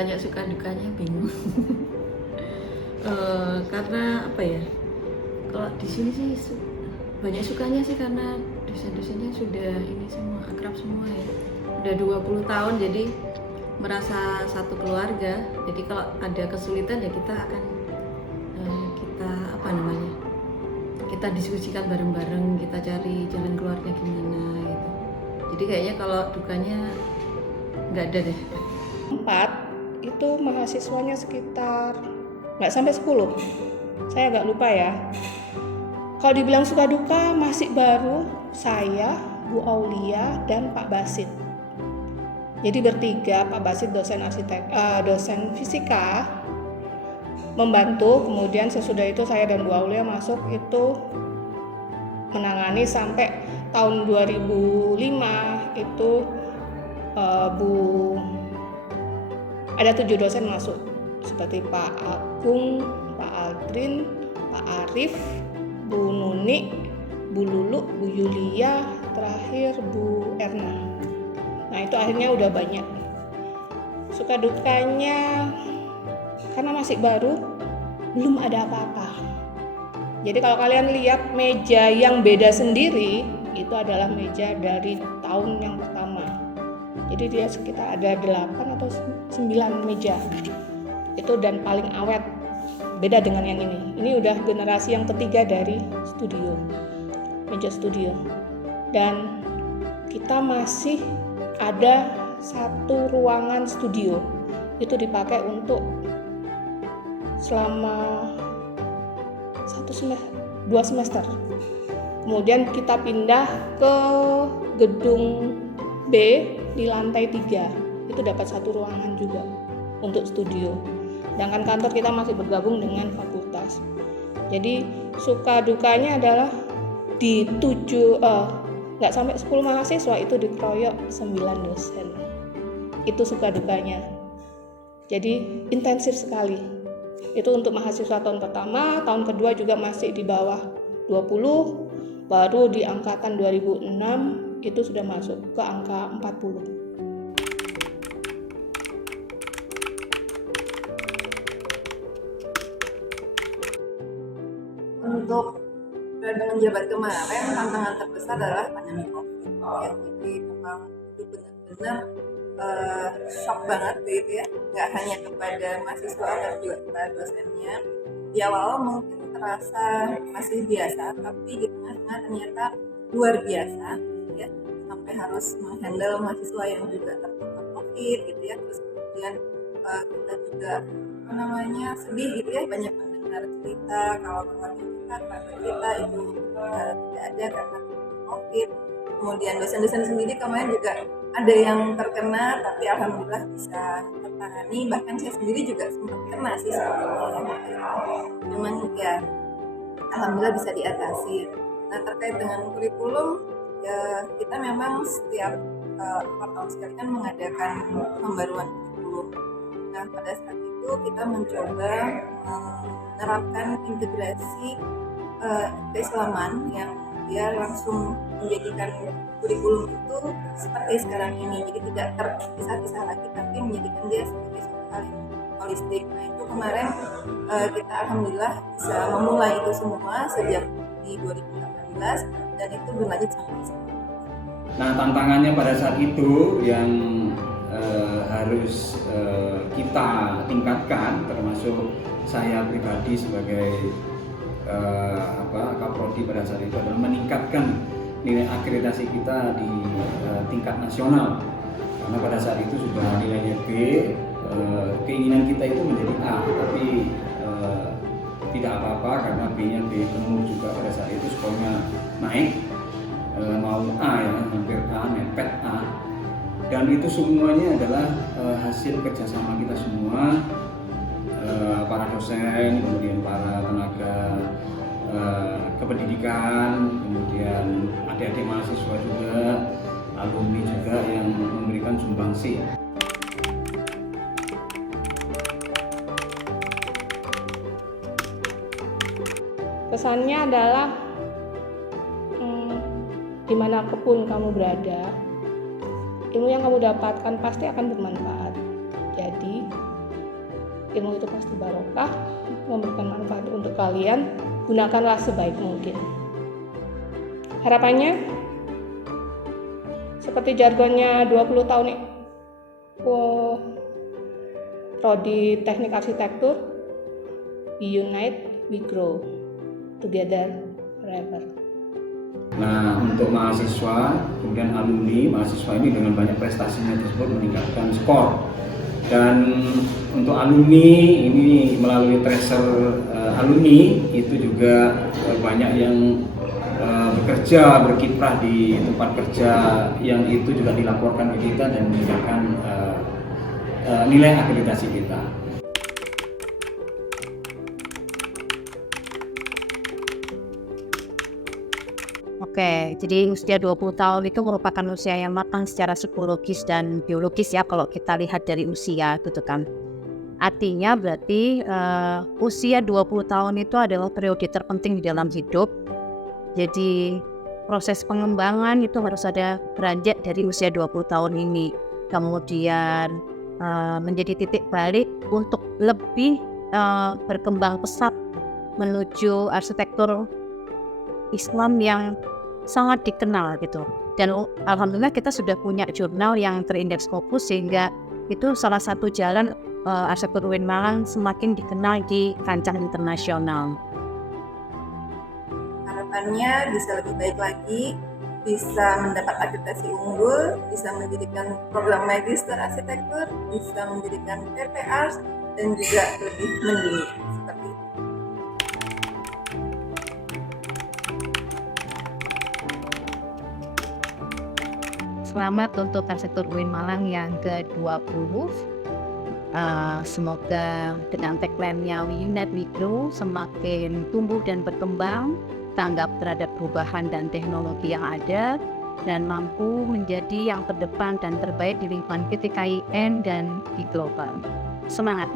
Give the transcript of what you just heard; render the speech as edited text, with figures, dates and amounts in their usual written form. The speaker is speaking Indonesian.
ditanya suka dukanya bingung. Karena apa ya? Kalau di sini sih banyak sukanya sih karena dosen-dosennya sudah ini semua akrab semua ya. Udah 20 tahun jadi merasa satu keluarga. Jadi kalau ada kesulitan ya kita akan kita apa namanya? Kita diskusikan bareng-bareng, kita cari jalan keluarnya gimana gitu. Jadi kayaknya kalau dukanya nggak ada deh. 4 itu mahasiswanya sekitar nggak sampai 10, saya agak lupa ya. Kalau dibilang suka duka masih baru saya, Bu Aulia, dan Pak Basit. Jadi bertiga, Pak Basit dosen dosen fisika membantu, kemudian sesudah itu saya dan Bu Aulia masuk itu menangani sampai tahun 2005 itu ada 7 dosen masuk seperti Pak Agung, Pak Aldrin, Pak Arif, Bu Nuni, Bu Lulu, Bu Yulia, terakhir Bu Erna. Nah itu akhirnya udah banyak. Suka dukanya karena masih baru, belum ada apa-apa. Jadi kalau kalian lihat meja yang beda sendiri, itu adalah meja dari tahun yang pertama. Jadi dia sekitar ada 8 atau 9 meja. Itu dan paling awet. Beda dengan yang ini. Ini udah generasi yang ketiga dari studio. Meja studio. Dan kita masih ada satu ruangan studio. Itu dipakai untuk selama 2 semester. Kemudian kita pindah ke gedung B di lantai 3. Itu dapat satu ruangan juga untuk studio. Sedangkan kantor kita masih bergabung dengan fakultas. Jadi suka dukanya adalah di 7 nggak sampai 10 mahasiswa itu dikeroyok 9 dosen. Itu suka dukanya. Jadi intensif sekali. Itu untuk mahasiswa tahun pertama, tahun kedua juga masih di bawah 20, baru di angkatan 2006 itu sudah masuk ke angka 40. Untuk dengan jabat kemarin tantangan terbesar adalah pandemi COVID ya. Jadi memang itu benar-benar shock banget gitu ya, nggak hanya kepada mahasiswa tapi juga kepada dosennya. Di awal mungkin terasa masih biasa, tapi di tengah-tengah ternyata luar biasa gitu ya, sampai harus menghandle mahasiswa yang juga terpapar COVID gitu ya. Terus kemudian kita juga sedih gitu ya, banyak mendengar cerita kalau keluarga kita itu tidak ada karena COVID. Kemudian dosen-dosen sendiri kemarin juga ada yang terkena, tapi alhamdulillah bisa tertangani. Bahkan saya sendiri juga sempat kena sih sebelumnya. Memang ya alhamdulillah bisa diatasi. Nah terkait dengan kurikulum ya, kita memang setiap 4 tahun sekali kan mengadakan pembaruan kurikulum. Nah pada saat itu kita mencoba menerapkan integrasi keislaman yang dia langsung menjadikan kurikulum itu seperti sekarang ini, jadi tidak terpisah-pisah lagi tapi menjadikan dia sebagai suatu hal yang holistik. Nah itu kemarin kita alhamdulillah bisa memulai itu semua sejak di 2018 dan itu berlanjut sampai sekarang. Nah tantangannya pada saat itu yang harus kita tingkatkan, termasuk saya pribadi sebagai Kaprodi pada saat itu adalah meningkatkan nilai akreditasi kita di tingkat nasional, karena pada saat itu sudah nilainya B, keinginan kita itu menjadi A, tapi tidak apa-apa karena B-nya B penuh juga pada saat itu, skornya naik, mau A ya, hampir A, mepet A, dan itu semuanya adalah hasil kerjasama kita semua, para dosen, kemudian para tenaga kependidikan, kemudian adik-adik mahasiswa juga, alumni juga yang memberikan sumbangsi. Pesannya adalah dimanapun kamu berada, ilmu yang kamu dapatkan pasti akan bermanfaat. Jadi ilmu itu pasti barokah, memberikan manfaat untuk kalian. Gunakanlah sebaik mungkin. Harapannya seperti jargonnya 20 tahun prodi teknik arsitektur, we unite, we grow together forever. Nah, untuk mahasiswa, kemudian alumni, mahasiswa ini dengan banyak prestasinya tersebut meningkatkan skor. Dan untuk alumni ini melalui tracer alumni itu juga banyak yang bekerja, berkiprah di tempat kerja yang itu juga dilaporkan ke kita dan meningkatkan nilai akreditasi kita. Oke, jadi usia 20 tahun itu merupakan usia yang matang secara psikologis dan biologis ya kalau kita lihat dari usia gitu kan. Artinya berarti usia 20 tahun itu adalah periode terpenting di dalam hidup. Jadi proses pengembangan itu harus ada beranjak dari usia 20 tahun ini. Kemudian menjadi titik balik untuk lebih berkembang pesat menuju arsitektur Islam yang sangat dikenal gitu. Dan alhamdulillah kita sudah punya jurnal yang terindeks Scopus sehingga itu salah satu jalan arsitektur UIN Malang semakin dikenal di kancah internasional. Harapannya bisa lebih baik lagi, bisa mendapat akreditasi unggul, bisa mendirikan program magister arsitektur, bisa mendirikan PPARS, dan juga lebih mendunia seperti itu. Selamat untuk arsitektur UIN Malang yang ke-20. Semoga dengan tagline-nya We Unite We Grow semakin tumbuh dan berkembang, tanggap terhadap perubahan dan teknologi yang ada, dan mampu menjadi yang terdepan dan terbaik di lingkungan PTKIN dan di global. Semangat!